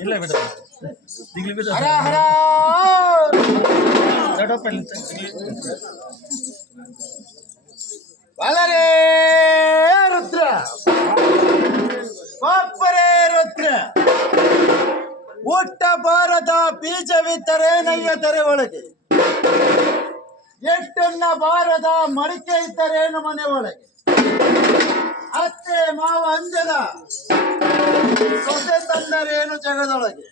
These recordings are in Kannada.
ಇಲ್ಲ ಬಿಡ ಹರ ಹರ ಬಲರೇ ರುದ್ರ ಬಾಪರೇ ರುದ್ರ ಹುಟ್ಟ ಬಾರದ ಬೀಜವಿದ್ದರೆ ನಯ್ಯದರೆ ಒಳಗೆ ಎಟ್ಟನ್ನ ಬಾರದ ಮಡಿಕೆ ಇದ್ದರೇನು ಮನೆ ಒಳಗೆ ಅತ್ತೆ ಮಾವ ಅಂಜದ ಸೊಸೆ ತಂದರೇನು ಜಗದೊಳಗೆ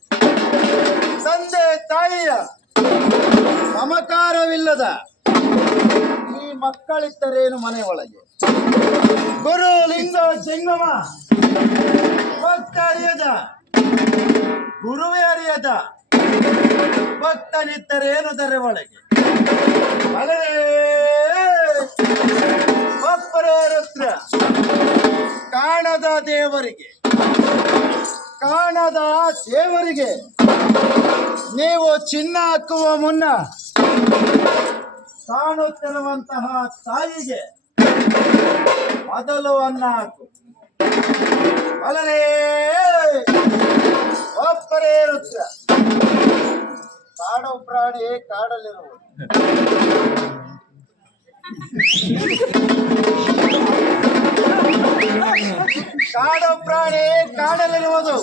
ತಂದೆ ತಾಯಿಯ ಮಮಕಾರವಿಲ್ಲದ ಈ ಮಕ್ಕಳಿದ್ದರೇನು ಮನೆ ಒಳಗೆ ಗುರು ಲಿಂಗ ಜಂಗಮ ಭಕ್ತ ಅರಿಯದ ಗುರುವೇ ಅರಿಯದ ಭಕ್ತನಿದ್ದರೇನು ದರೆ ಒಳಗೆ ಬಲರೇ ಒಬ್ಬರೇ ರುದ್ರ ಕಾಣದ ದೇವರಿಗೆ ಕಾಣದ ದೇವರಿಗೆ ನೀವು ಚಿನ್ನ ಹಾಕುವ ಮುನ್ನ ಕಾಣುತ್ತಿರುವಂತಹ ತಾಯಿಗೆ ಮೊದಲು ಅನ್ನ ಹಾಕು ಬಲರೇ ಒಬ್ಬರೇ ರುದ್ರ ಕಾಡು ಪ್ರಾಣಿ ಕಾಡಲಿರುವುದು ಕಾಡು ಪ್ರಾಣಿ ಕಾಡಲಿರುವುದು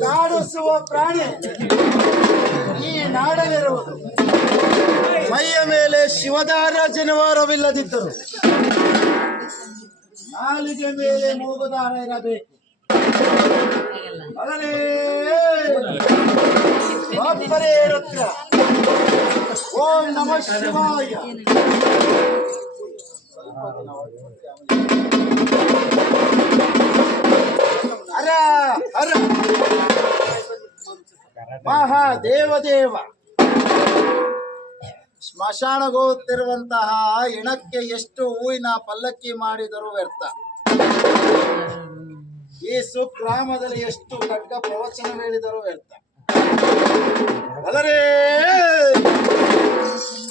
ಕಾಡಿಸುವ ಪ್ರಾಣಿ ಈ ನಾಡಲಿರುವುದು ಮೈಯ ಮೇಲೆ ಶಿವದಾರ ಜನವಾರವಿಲ್ಲದಿದ್ದರು ನಾಲಿಗೆ ಮೇಲೆ ಮೂಗುದಾರ ಇರಬೇಕು ಅದರೇ ಒಬ್ಬರೇ ರುದ್ರ ಓಂ ನಮಃ ಶಿವಾಯ ಹರ ಹರ ಮಹಾದೇವದೇವ ಸ್ಮಶಾನಗೋತ್ತಿರುವಂತಹ ಇಣಕ್ಕೆ ಎಷ್ಟು ಹೂವಿನ ಪಲ್ಲಕ್ಕಿ ಮಾಡಿದರೂ ವ್ಯರ್ಥ ಈ ಸುಗ್ರಾಮದಲ್ಲಿ ಎಷ್ಟು ಖಡ್ಗ ಪ್ರವಚನ ಹೇಳಿದರೂ ವ್ಯರ್ಥ ಅಲರೇ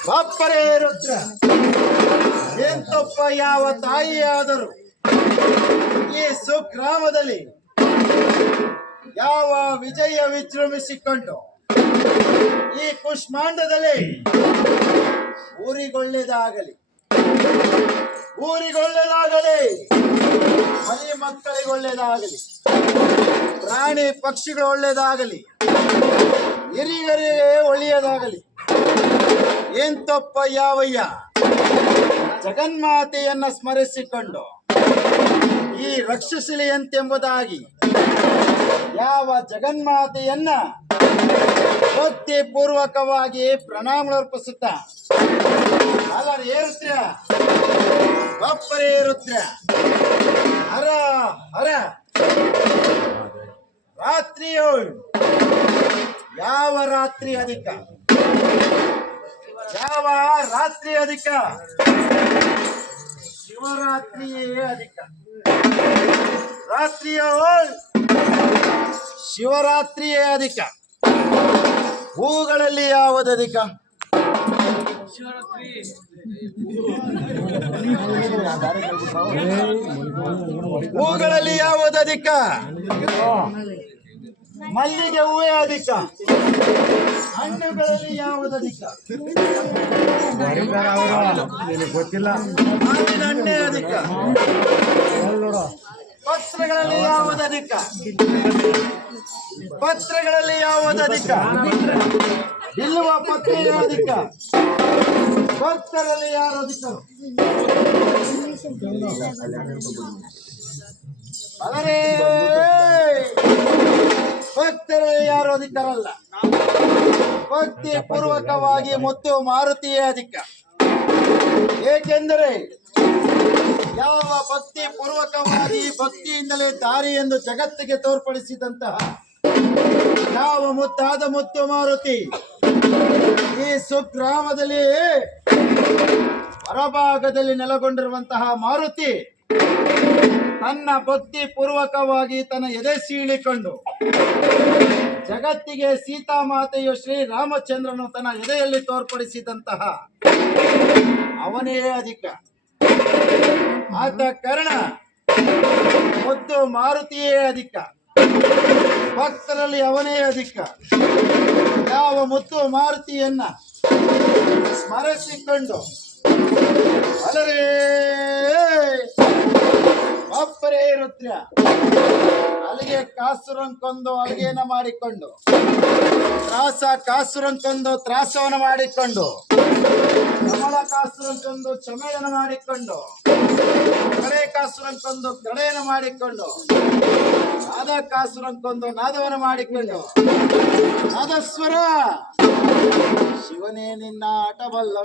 ಬಾಪರೇ ರುದ್ರ ಎಂತಪ್ಪ ಯಾವ ತಾಯಿಯಾದರೂ ಈ ಸುಗ್ರಾಮದಲ್ಲಿ ಯಾವ ವಿಜಯ ವಿಜೃಂಭಿಸಿಕೊಂಡು ಈ ಕುಷ್ಮಾಂಡದಲ್ಲಿ ಊರಿಗೊಳ್ಳೆದಾಗಲಿ ಮನೆ ಮಕ್ಕಳಿಗೆ ಒಳ್ಳೆಯದಾಗಲಿ ಪ್ರಾಣಿ ಪಕ್ಷಿಗಳು ಒಳ್ಳೆಯದಾಗಲಿ ಹಿರಿಯರಿಗೆ ಒಳ್ಳೆಯದಾಗಲಿ ಎಂತಪ್ಪ ಯಾವಯ್ಯ ಜಗನ್ಮಾತೆಯನ್ನ ಸ್ಮರಿಸಿಕೊಂಡು ಈ ರಕ್ಷಿಸಲಿ ಎಂತೆಂಬುದಾಗಿ ಯಾವ ಜಗನ್ಮಾತೆಯನ್ನ ಭಕ್ತಿ ಪೂರ್ವಕವಾಗಿ ಪ್ರಣಾಮರ್ಪಿಸುತ್ತ ಅಲ್ಲರ ಏರುತ್ರ ಒಬ್ಬರೇ ರುದ್ರ ಹರ ಹರ ರಾತ್ರಿಯೋಳು ಯಾವ ರಾತ್ರಿ ಅಧಿಕ ಯಾವ ರಾತ್ರಿ ಅಧಿಕ ಶಿವರಾತ್ರಿಯೇ ಅಧಿಕ ರಾತ್ರಿಯೋಳು ಶಿವರಾತ್ರಿಯೇ ಅಧಿಕ ಹೂಗಳಲ್ಲಿ ಯಾವುದಧಿಕ ಹೂಗಳಲ್ಲಿ ಯಾವುದಧಿಕ ಮಲ್ಲಿಗೆ ಹೂವೇ ಅಧಿಕ ಹಣ್ಣುಗಳಲ್ಲಿ ಯಾವುದಧಿಕ ಗೊತ್ತಿಲ್ಲ ಮಾವಿನ ಹಣ್ಣೆ ಅಧಿಕ ಪತ್ರಗಳಲ್ಲಿ ಯಾವುದಧಿಕ ಪತ್ರಗಳಲ್ಲಿ ಯಾವುದಧಿಕ ಇಲ್ಲುವ ಪತ್ರ ಅಧಿಕ ಭಕ್ತರಲ್ಲಿ ಯಾರು ಅಧಿಕರು ಅವರೇ ಭಕ್ತರಲ್ಲಿ ಯಾರು ಅಧಿಕರಲ್ಲ ಭಕ್ತಿ ಪೂರ್ವಕವಾಗಿ ಮತ್ತು ಮಾರುತಿಯೇ ಅಧಿಕ ಏಕೆಂದರೆ ಯಾವ ಭಕ್ತಿ ಪೂರ್ವಕವಾಗಿ ಭಕ್ತಿಯಿಂದಲೇ ದಾರಿ ಎಂದು ಜಗತ್ತಿಗೆ ತೋರ್ಪಡಿಸಿದಂತಹ ಯಾವ ಮುತ್ತಾದ ಮುತ್ತು ಮಾರುತಿ ಈ ಸುಗ್ರಾಮದಲ್ಲಿ ಹೊರಭಾಗದಲ್ಲಿ ನೆಲೆಗೊಂಡಿರುವಂತಹ ಮಾರುತಿ ತನ್ನ ಭಕ್ತಿ ಪೂರ್ವಕವಾಗಿ ತನ್ನ ಎದೆ ಸೀಳಿಕೊಂಡು ಜಗತ್ತಿಗೆ ಸೀತಾಮಾತೆಯು ಶ್ರೀರಾಮಚಂದ್ರನು ತನ್ನ ಎದೆಯಲ್ಲಿ ತೋರ್ಪಡಿಸಿದಂತಹ ಅವನೇ ಅಧಿಕ ಆದ ಕಾರಣ ಮುದ್ದು ಮಾರುತಿಯೇ ಅಧಿಕ ಭಕ್ತರಲ್ಲಿ ಅವನೇ ಅಧಿಕ. ಯಾವ ಮುತ್ತು ಮಾರುತಿಯನ್ನ ಸ್ಮರಿಸಿಕೊಂಡು ಅಲರೇ ಅಪ್ಪರೇ ರುದ್ರ ಅಲ್ಲಿಗೆ ಕಾಸುರಂಕೊಂದು ಅಲ್ಲಿಗೆನ ಮಾಡಿಕೊಂಡು ಕಾಸುರಂಕೊಂದು ತ್ರಾಸವನ್ನು ಮಾಡಿಕೊಂಡು ಕಮಲ ಕಾಸುರಂಕೊಂದು ಚಮೇಳನ ಮಾಡಿಕೊಂಡು ಕಡೆ ಕಾಸುರಂಕೊಂದು ಕಡೆಯನ್ನು ಮಾಡಿಕೊಂಡು ನಾದ ಕಾಸುರಂಕೊಂದು ನಾದವನ್ನು ಮಾಡಿಕೊಂಡು ನಾದಸ್ವರ ಶಿವನೇ ನಿನ್ನ ಆಟಬಲ್ಲ